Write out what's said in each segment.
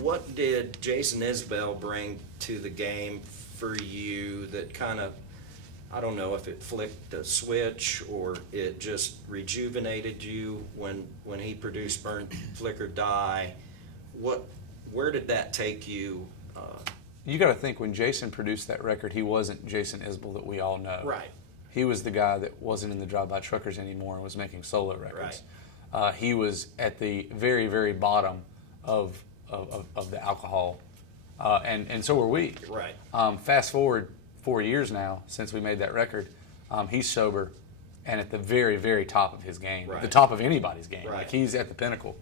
What did Jason Isbell bring to the game for you that kind of, I don't know if it flicked a switch or it just rejuvenated you when he produced Burn, Flicker, Die? Where did that take you? You got to think, when Jason produced that record, he wasn't Jason Isbell that we all know. Right. He was the guy that wasn't in the Drive-By Truckers anymore and was making solo records. Right. He was at the very, very bottom of the alcohol, and so were we. Right. Fast forward 4 years now since we made that record, he's sober and at the very, very top of his game, right. the top of anybody's game. Right. Like, he's at the pinnacle,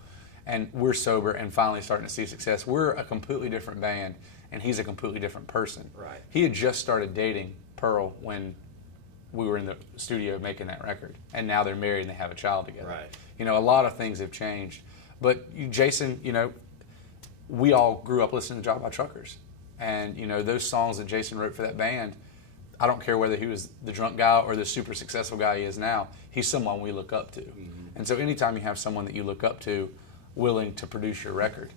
and we're sober and finally starting to see success. We're a completely different band, and he's a completely different person. Right. He had just started dating Pearl when we were in the studio making that record, and now they're married and they have a child together. Right. You know, a lot of things have changed, but Jason, you know, we all grew up listening to Drive By Truckers, and you know, those songs that Jason wrote for that band, I don't care whether he was the drunk guy or the super successful guy he is now, he's someone we look up to. Mm-hmm. And so anytime you have someone that you look up to willing to produce your record,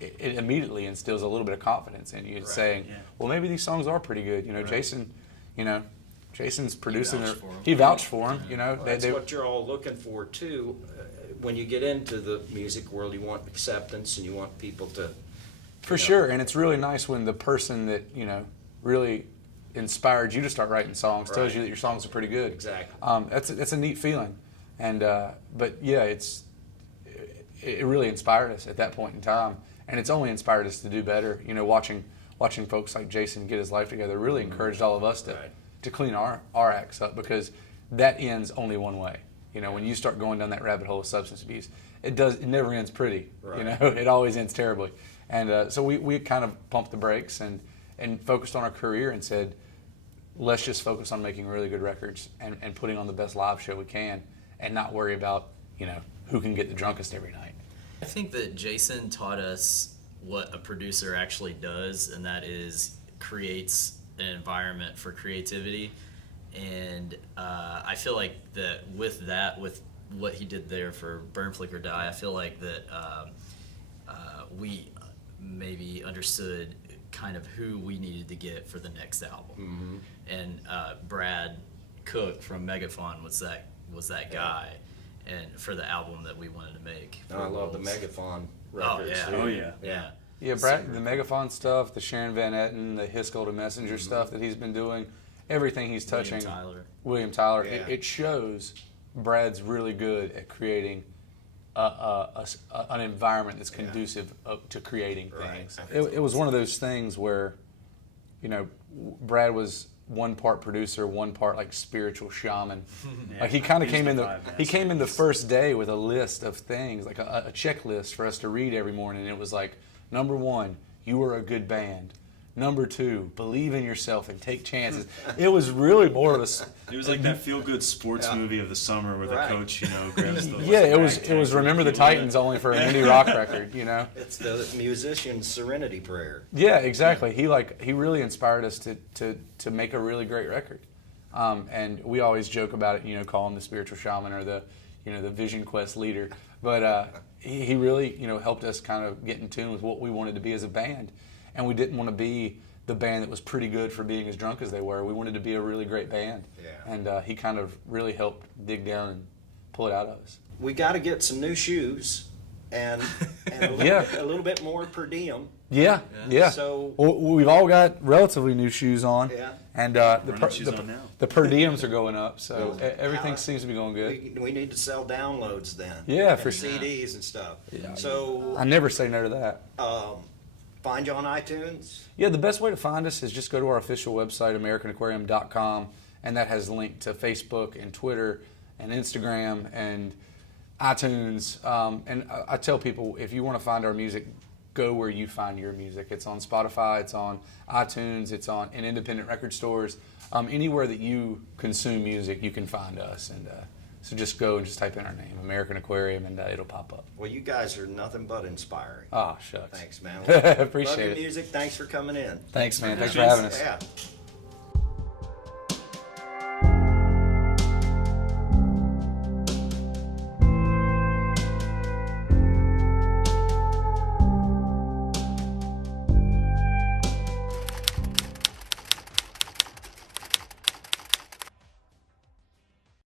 it immediately instills a little bit of confidence in you, right. saying, well, maybe these songs are pretty good. You know, right. Jason's producing it. He vouched for him. You know, well, that's what you're all looking for too. When you get into the music world, you want acceptance and you want people to. For sure, and it's really nice when the person that really inspired you to start writing songs tells you that your songs are pretty good. Exactly. That's a neat feeling, and but yeah, it really inspired us at that point in time, and it's only inspired us to do better. You know, watching folks like Jason get his life together really encouraged all of us to clean our acts up, because that ends only one way. You know, when you start going down that rabbit hole of substance abuse, it never ends pretty. Right. You know, it always ends terribly. And so we kind of pumped the brakes and focused on our career and said, let's just focus on making really good records and putting on the best live show we can, and not worry about, who can get the drunkest every night. I think that Jason taught us what a producer actually does, and that is creates an environment for creativity. And I feel like that with what he did there for Burn, Flicker, Die, I feel like that we maybe understood kind of who we needed to get for the next album. Mm-hmm. And Brad Cook from Megaphon was that guy, and for the album that we wanted to make. I love the Megaphon records. Yeah, Brad, the Megaphon stuff, the Sharon Van Etten, the His Golden Messenger stuff that he's been doing, everything he's touching. William Tyler. Yeah. It shows Brad's really good at creating an environment that's conducive to creating things. It was one of those things where, Brad was one part producer, one part like spiritual shaman. Like he kind of came in the first day with a list of things, like a checklist for us to read every morning. And it was like, number 1, you are a good band. Number 2, believe in yourself and take chances. It was really more of a. It was like that feel-good sports movie of the summer where the coach, grabs the. Yeah, it was Remember the Titans only for an indie rock record, It's the musician's serenity prayer. Yeah, exactly. He really inspired us to make a really great record, and we always joke about it, call him the spiritual shaman or the Vision Quest leader. But he really helped us kind of get in tune with what we wanted to be as a band. And we didn't want to be the band that was pretty good for being as drunk as they were. We wanted to be a really great band. Yeah. And he kind of really helped dig down and pull it out of us. We got to get some new shoes and a little bit more per diem. Yeah. So we've all got relatively new shoes on. Yeah. And the per diems are going up, so everything seems to be going good. We need to sell downloads then. Yeah, for CDs and stuff. Yeah. So I never say no to that. Find you on iTunes? Yeah, the best way to find us is just go to our official website, AmericanAquarium.com, and that has a link to Facebook and Twitter and Instagram and iTunes. And I tell people, if you want to find our music, go where you find your music. It's on Spotify, it's on iTunes, it's in independent record stores. Anywhere that you consume music, you can find us. And so just go and just type in our name, American Aquarium, and it'll pop up. Well, you guys are nothing but inspiring. Oh, shucks. Thanks, man. Appreciate Love your it. music. Thanks for coming in. Thanks, man. Thanks for having us. Yeah.